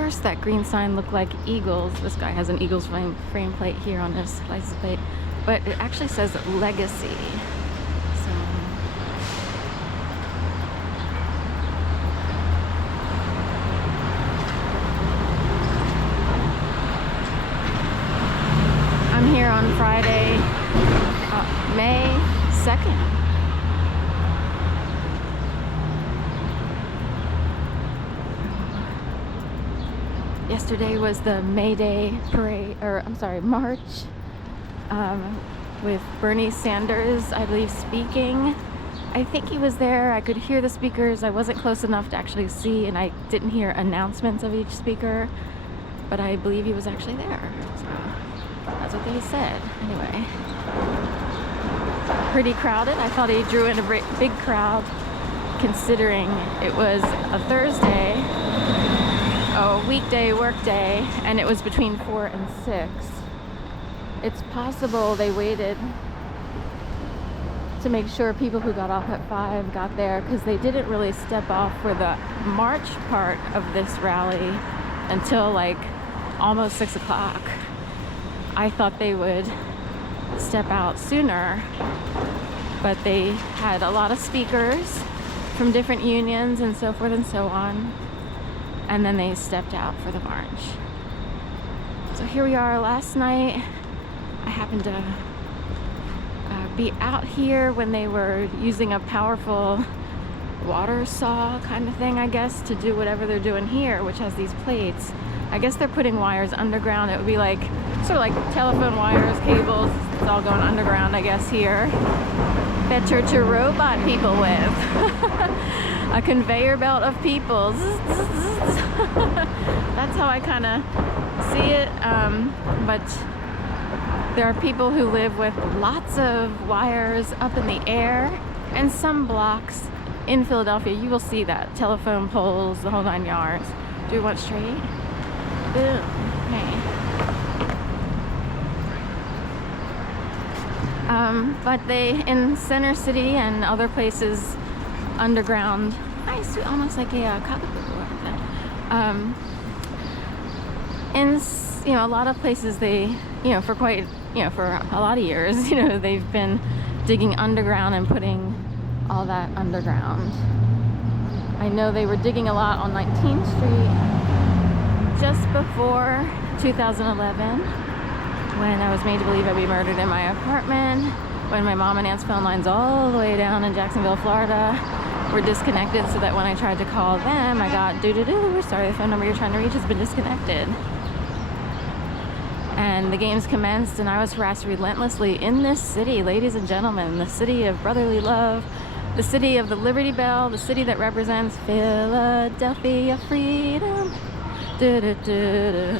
first that green sign looked like eagles. This guy has an Eagles frame plate here on his license plate, but it actually says Legacy. So I'm here on Friday, May 2nd. Yesterday was the May Day parade, or I'm sorry, march, with Bernie Sanders, I believe, speaking. I think he was there. I could hear the speakers. I wasn't close enough to actually see, and I didn't hear announcements of each speaker, but I believe he was actually there. So that's what they said. Anyway, pretty crowded. I thought he drew in a big crowd, considering it was a Thursday, a weekday work day, and it was between 4 and 6. It's possible they waited to make sure people who got off at 5 got there, because they didn't really step off for the march part of this rally until like almost 6 o'clock. I thought they would step out sooner, but they had a lot of speakers from different unions and so forth and so on. And then they stepped out for the march. So here we are. Last night, I happened to be out here when they were using a powerful water saw kind of thing, I guess, to do whatever they're doing here, which has these plates. I guess they're putting wires underground. It would be like, sort of like telephone wires, cables. It's all going underground, I guess, here. Bet you're robot people with. A conveyor belt of people. That's how I kind of see it. But there are people who live with lots of wires up in the air, and some blocks in Philadelphia, you will see that. Telephone poles, the whole 9 yards. Do we want straight? Boom. Okay. But they, in Center City and other places underground, almost like a cockapoo. In a lot of places, they, for quite, for a lot of years, they've been digging underground and putting all that underground. I know they were digging a lot on 19th Street just before 2011, when I was made to believe I'd be murdered in my apartment, when my mom and aunt's phone lines all the way down in Jacksonville, Florida, were disconnected, so that when I tried to call them, I got doo-doo-doo, sorry, the phone number you're trying to reach has been disconnected. And the games commenced, and I was harassed relentlessly in this city, ladies and gentlemen, the city of brotherly love, the city of the Liberty Bell, the city that represents Philadelphia freedom. Doo-doo-doo-doo.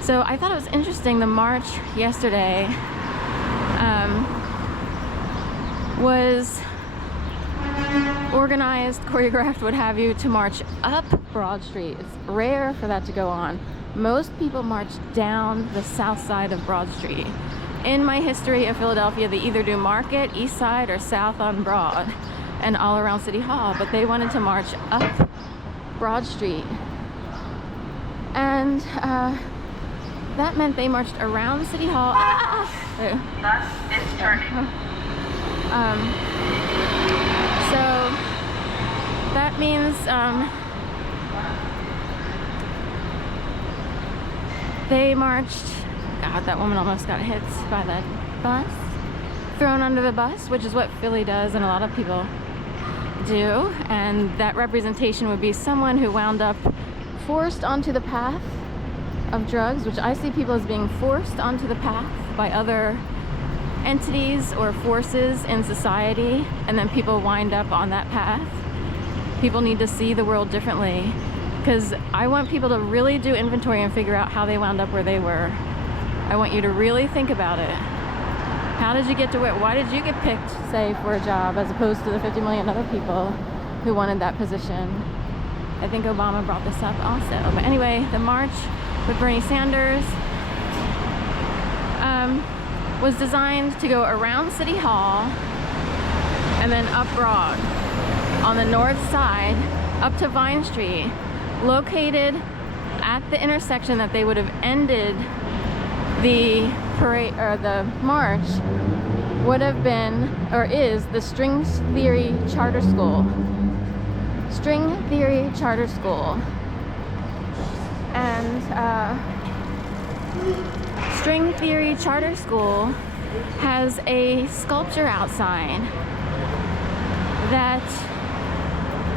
So I thought it was interesting. The march yesterday was organized, choreographed, what have you, to march up Broad Street. It's rare for that to go on. Most people march down the south side of Broad Street. In my history of Philadelphia, they either do Market, East Side, or South on Broad, and all around City Hall, but they wanted to march up Broad Street. And that meant they marched around City Hall. Bus is turning. So that means they marched. God, that woman almost got hit by that bus. Thrown under the bus, which is what Philly does and a lot of people do. And that representation would be someone who wound up forced onto the path of drugs, which I see people as being forced onto the path by other entities or forces in society, and then people wind up on that path. People need to see the world differently, because I want people to really do inventory and figure out how they wound up where they were. I want you to really think about it. How did you get to where? Why did you get picked, say, for a job as opposed to the 50 million other people who wanted that position? I think Obama brought this up also. But anyway, the march with Bernie Sanders was designed to go around City Hall and then up Broad on the north side up to Vine Street, located at the intersection that they would have ended the parade or the march would have been, or is, the String Theory Charter School. String Theory Charter School. And String Theory Charter School has a sculpture outside that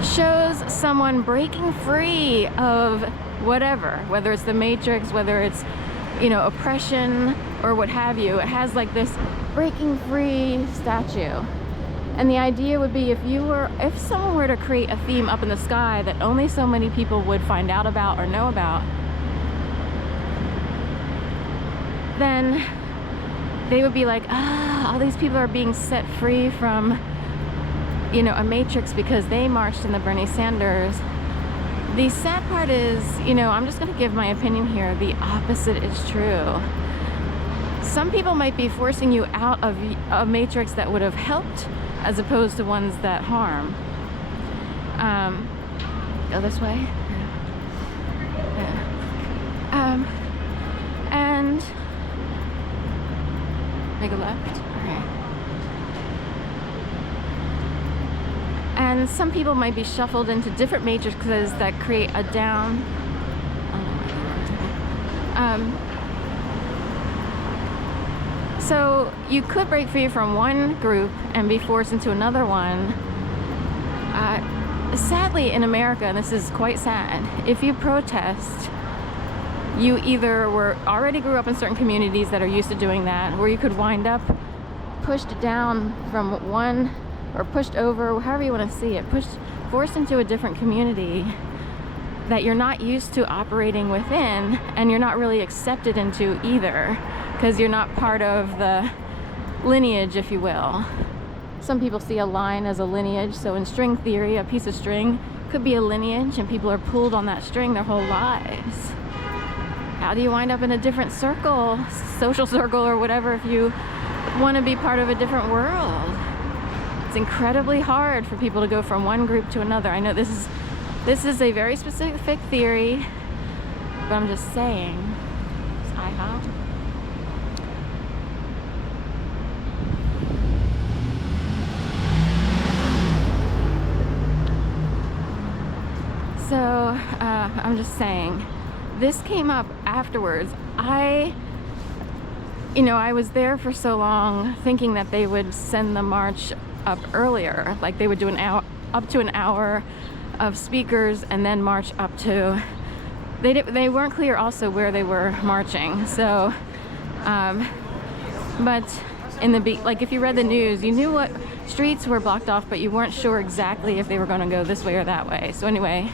shows someone breaking free of whatever, whether it's the Matrix, whether it's, you know, oppression or what have you. It has like this breaking free statue. And the idea would be if someone were to create a theme up in the sky that only so many people would find out about or know about, then they would be like, all these people are being set free from, you know, a matrix because they marched in the Bernie Sanders. The sad part is, you know, I'm just going to give my opinion here. The opposite is true. Some people might be forcing you out of a matrix that would have helped as opposed to ones that harm. Go this way. Yeah. And make a left. Okay. And some people might be shuffled into different matrices that create a down. So you could break free from one group and be forced into another one. Sadly, in America, and this is quite sad, if you protest, you either already grew up in certain communities that are used to doing that, or you could wind up pushed down from one, or pushed over, however you want to see it, forced into a different community that you're not used to operating within, and you're not really accepted into either, because you're not part of the lineage, if you will. Some people see a line as a lineage, so in string theory, a piece of string could be a lineage, and people are pulled on that string their whole lives. How do you wind up in a different circle, social circle or whatever, if you want to be part of a different world? It's incredibly hard for people to go from one group to another. I know this is a very specific theory, but I'm just saying. So I'm just saying, this came up afterwards. I was there for so long thinking that they would send the march up earlier, like they would do up to an hour of speakers and then march up to. They weren't clear also where they were marching. So, but like if you read the news, you knew what streets were blocked off, but you weren't sure exactly if they were going to go this way or that way. So anyway.